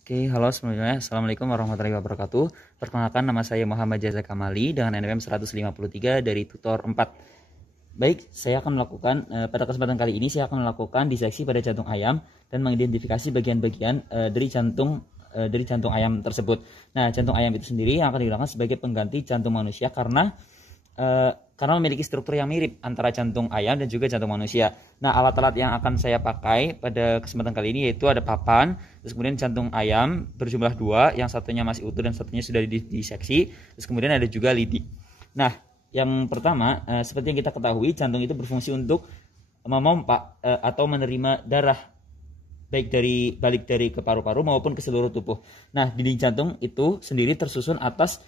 Oke, halo semuanya. Assalamualaikum warahmatullahi wabarakatuh. Perkenalkan, nama saya Muhammad Jaza Kamali dengan NPM 153 dari tutor 4. Baik, saya akan melakukan pada kesempatan kali ini saya akan melakukan diseksi pada jantung ayam dan mengidentifikasi bagian-bagian dari jantung ayam tersebut. Nah, jantung ayam itu sendiri yang akan digunakan sebagai pengganti jantung manusia karena memiliki struktur yang mirip antara jantung ayam dan juga jantung manusia. Nah, alat-alat yang akan saya pakai pada kesempatan kali ini yaitu ada papan, terus kemudian jantung ayam berjumlah 2, yang satunya masih utuh dan satunya sudah diseksi, terus kemudian ada juga lidi. Nah, yang pertama, seperti yang kita ketahui, jantung itu berfungsi untuk memompa atau menerima darah balik dari ke paru-paru maupun ke seluruh tubuh. Nah, dinding jantung itu sendiri tersusun atas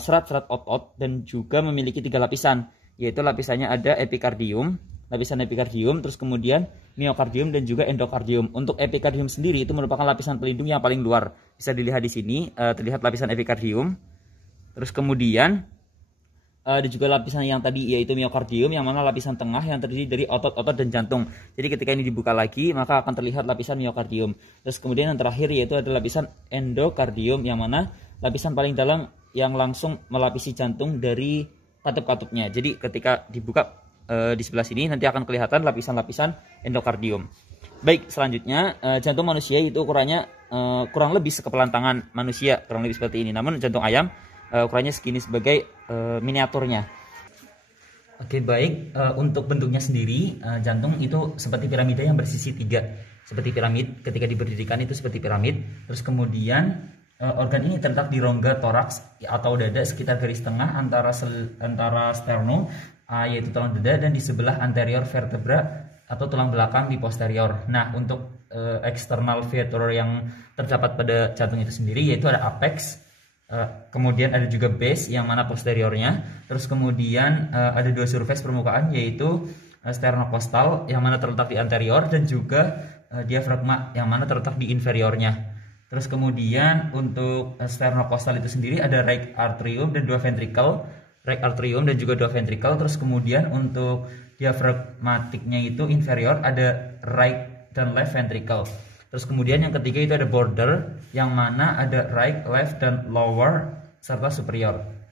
serat-serat otot dan juga memiliki 3 lapisan, yaitu lapisannya ada lapisan epikardium, terus kemudian miokardium dan juga endokardium. Untuk epikardium sendiri itu merupakan lapisan pelindung yang paling luar. Bisa dilihat di sini, terlihat lapisan epikardium. Terus kemudian ada juga lapisan yang tadi yaitu miokardium, yang mana lapisan tengah yang terdiri dari otot-otot dan jantung. Jadi ketika ini dibuka lagi maka akan terlihat lapisan miokardium. Terus kemudian yang terakhir yaitu ada lapisan endokardium, yang mana lapisan paling dalam yang langsung melapisi jantung dari katup-katupnya. Jadi ketika dibuka di sebelah sini nanti akan kelihatan lapisan-lapisan endokardium. Baik, selanjutnya jantung manusia itu ukurannya kurang lebih sekepalan tangan manusia, kurang lebih seperti ini. Namun jantung ayam ukurannya segini sebagai miniaturnya. Oke, baik, untuk bentuknya sendiri jantung itu seperti piramida yang bersisi 3. Seperti piramid, ketika diberdirikan itu seperti piramid. Terus kemudian organ ini terletak di rongga toraks atau dada sekitar garis tengah antara sternum yaitu tulang dada dan di sebelah anterior vertebra atau tulang belakang di posterior. Nah, untuk eksternal vertebra yang terdapat pada jantung itu sendiri yaitu ada apex, kemudian ada juga base yang mana posteriornya, terus kemudian ada 2 surface permukaan yaitu sternocostal yang mana terletak di anterior dan juga diafragma yang mana terletak di inferiornya. Terus kemudian untuk sternocostal itu sendiri ada right atrium dan 2 ventricle, right atrium dan juga 2 ventricle. Terus kemudian untuk diafragmatiknya itu inferior ada right dan left ventricle. Terus kemudian yang ketiga itu ada border yang mana ada right, left dan lower serta superior.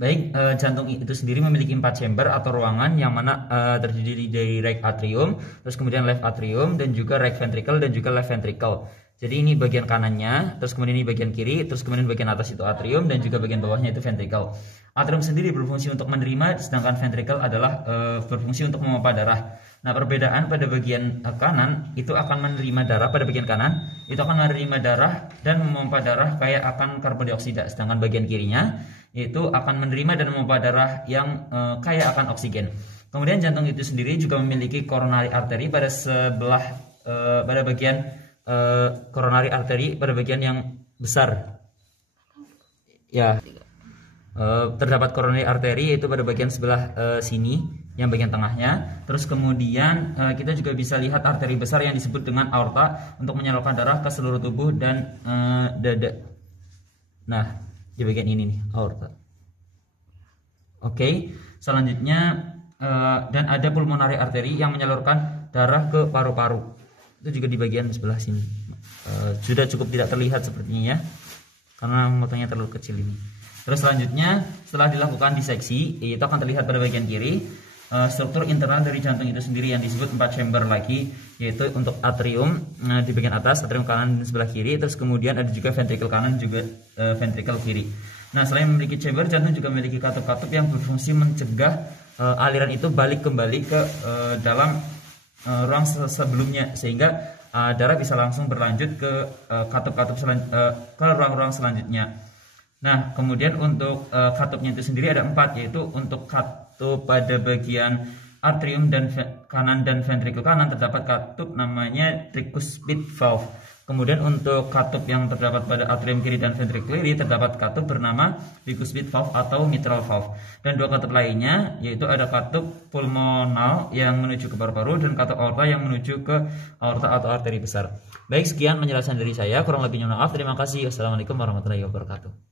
Baik, jantung itu sendiri memiliki 4 chamber atau ruangan yang mana terdiri dari right atrium, terus kemudian left atrium dan juga right ventricle dan juga left ventricle. Jadi ini bagian kanannya, terus kemudian ini bagian kiri, terus kemudian bagian atas itu atrium dan juga bagian bawahnya itu ventricle. Atrium sendiri berfungsi untuk menerima, sedangkan ventricle adalah berfungsi untuk memompa darah. Nah, perbedaan pada bagian kanan itu akan menerima darah, pada bagian kanan itu akan menerima darah dan memompa darah kayak akan karbon dioksida, sedangkan bagian kirinya itu akan menerima dan memompa darah yang kaya akan oksigen. Kemudian jantung itu sendiri juga memiliki coronary artery pada bagian coronary artery pada bagian yang besar. Ya, terdapat coronary artery yaitu pada bagian sebelah sini, yang bagian tengahnya. Terus kemudian kita juga bisa lihat arteri besar yang disebut dengan aorta untuk menyalurkan darah ke seluruh tubuh dan dada. Nah, di bagian ini nih, aorta. Oke, selanjutnya dan ada pulmonary artery yang menyalurkan darah ke paru-paru. Itu juga di bagian sebelah sini. Sudah cukup tidak terlihat sepertinya ya, karena motongnya terlalu kecil ini. Terus selanjutnya setelah dilakukan diseksi, itu akan terlihat pada bagian kiri struktur internal dari jantung itu sendiri yang disebut 4 chamber lagi, yaitu untuk atrium di bagian atas, atrium kanan di sebelah kiri, terus kemudian ada juga ventricle kanan juga ventricle kiri. Nah, selain memiliki chamber, jantung juga memiliki katup-katup yang berfungsi mencegah aliran itu balik kembali ke dalam ruang sebelumnya, sehingga darah bisa langsung berlanjut ke katup-katup ke ruang-ruang selanjutnya. Nah, kemudian untuk katupnya itu sendiri ada 4, yaitu untuk katup pada bagian atrium dan kanan dan ventricle kanan terdapat katup namanya tricuspid valve. Kemudian untuk katup yang terdapat pada atrium kiri dan ventricle kiri terdapat katup bernama bicuspid valve atau mitral valve. Dan 2 katup lainnya yaitu ada katup pulmonal yang menuju ke paru-paru dan katup aorta yang menuju ke aorta atau arteri besar. Baik, sekian penjelasan dari saya. Kurang lebihnya maaf. Terima kasih. Wassalamualaikum warahmatullahi wabarakatuh.